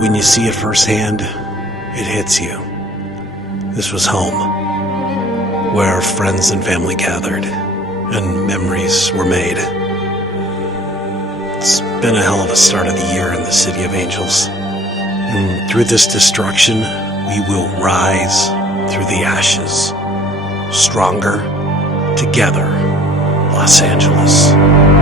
When you see it firsthand, it hits you. This was home, where friends and family gathered, and memories were made. It's been a hell of a start of the year in the City of Angels. And through this destruction, we will rise through the ashes. Stronger, together, Los Angeles.